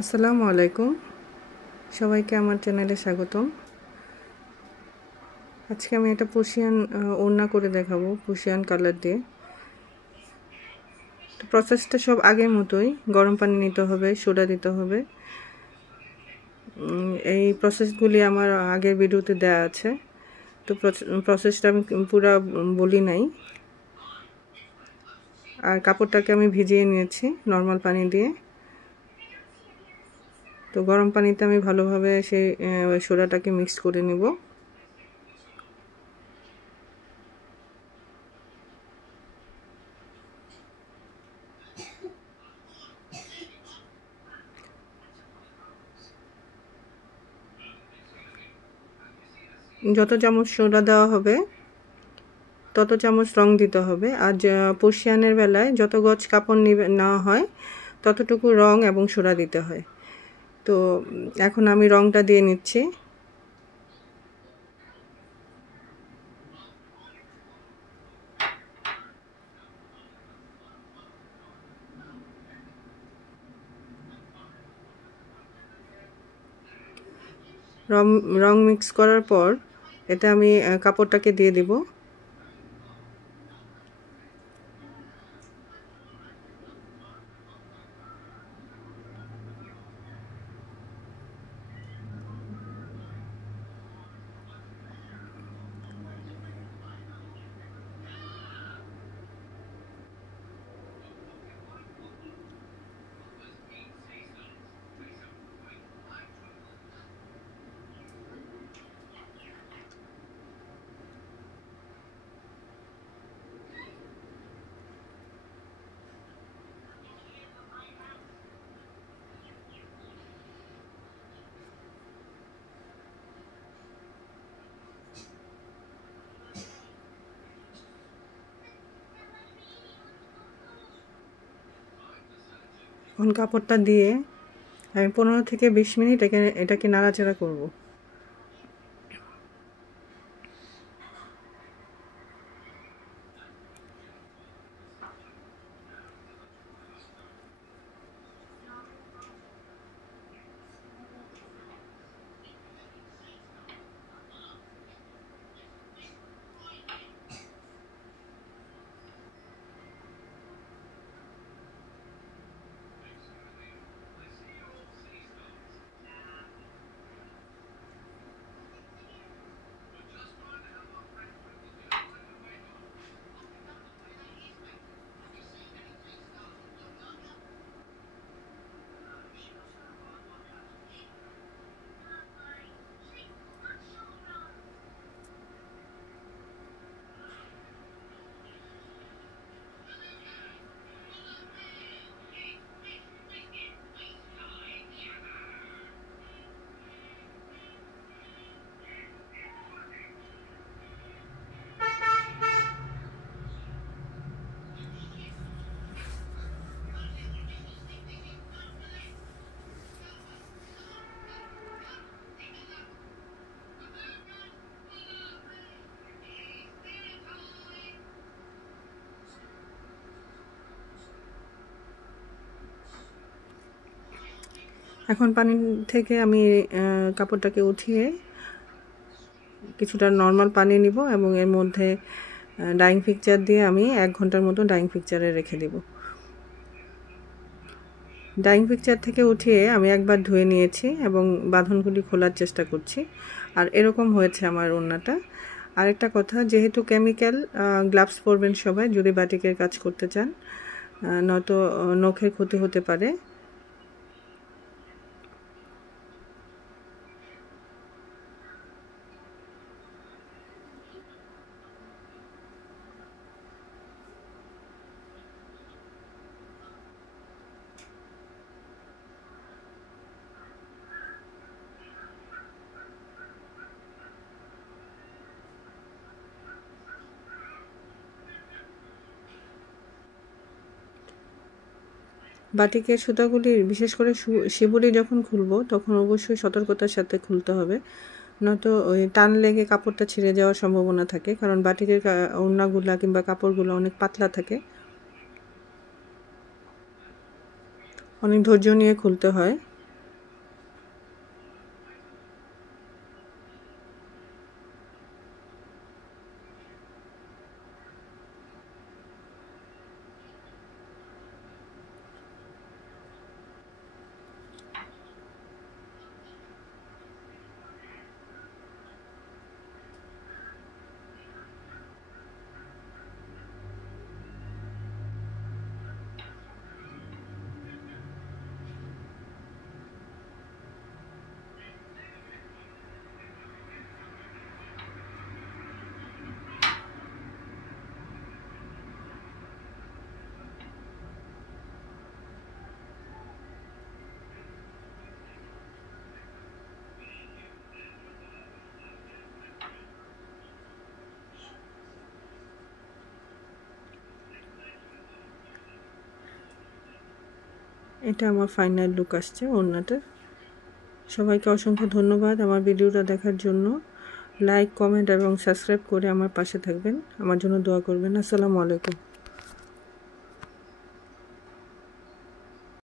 আসসালামু আলাইকুম, সবাইকে আমার চ্যানেলে স্বাগতম। আজকে আমি একটা পার্সিয়ান ওড়না করে দেখাবো পার্সিয়ান কালার দিয়ে। তো প্রসেসটা সব আগের মতোই, গরম পানি নিতে হবে, সোডা দিতে হবে। এই প্রসেসগুলি আমার আগের ভিডিওতে দেয়া আছে, তো প্রসেসটা আমি পুরো বলি নাই। আর কাপড়টাকে আমি ভিজিয়ে নিয়েছি নর্মাল পানি দিয়ে। তো গরম পানিতে আমি ভালোভাবে সেই সোডাটাকে মিক্স করে নেব। যত চামচ সোডা দেওয়া হবে তত চামচ রং দিতে হবে। আর পার্সিয়ানের বেলায় যত গজ কাপড় নেওয়া হয় ততটুকু রং এবং সোডা দিতে হয়। তো এখন আমি রংটা দিয়ে নিচ্ছি। রং মিক্স করার পর এটা আমি কাপড়টাকে দিয়ে দিব। এখন কাপড়টা দিয়ে আমি 15 থেকে 20 মিনিট এটাকে নাড়াচাড়া করব। এখন পানি থেকে আমি কাপড়টাকে উঠিয়ে কিছুটা নর্মাল পানি নিব এবং এর মধ্যে ডাইং পিকচার দিয়ে আমি 1 ঘন্টার মতো ডাইং পিকচারে রেখে দেব। ডাইং পিকচার থেকে উঠিয়ে আমি একবার ধুয়ে নিয়েছি এবং বাঁধনগুলি খোলার চেষ্টা করছি। আর এরকম হয়েছে আমার ওড়নাটা। আরেকটা কথা, যেহেতু কেমিক্যাল, গ্লাভস পরবেন সবাই যদি বাটিকের কাজ করতে চান, নয়তো নখের ক্ষতি হতে পারে। বাটিকের সুতাগুলি, বিশেষ করে শিবুলি যখন খুলবো তখন অবশ্যই সতর্কতার সাথে খুলতে হবে, নয়তো ওই টান লেগে কাপড়টা ছিঁড়ে যাওয়ার সম্ভাবনা থাকে। কারণ বাটিকের ওড়নাগুলা কিংবা কাপড়গুলো অনেক পাতলা থাকে, অনেক ধৈর্য নিয়ে খুলতে হয়। এটা আমার ফাইনাল লুক আসছে ওড়নাটার। সবাইকে অসংখ্য ধন্যবাদ আমার ভিডিওটা দেখার জন্য। লাইক, কমেন্ট এবং সাবস্ক্রাইব করে আমার পাশে থাকবেন, আমার জন্য দোয়া করবেন। আসসালামু আলাইকুম।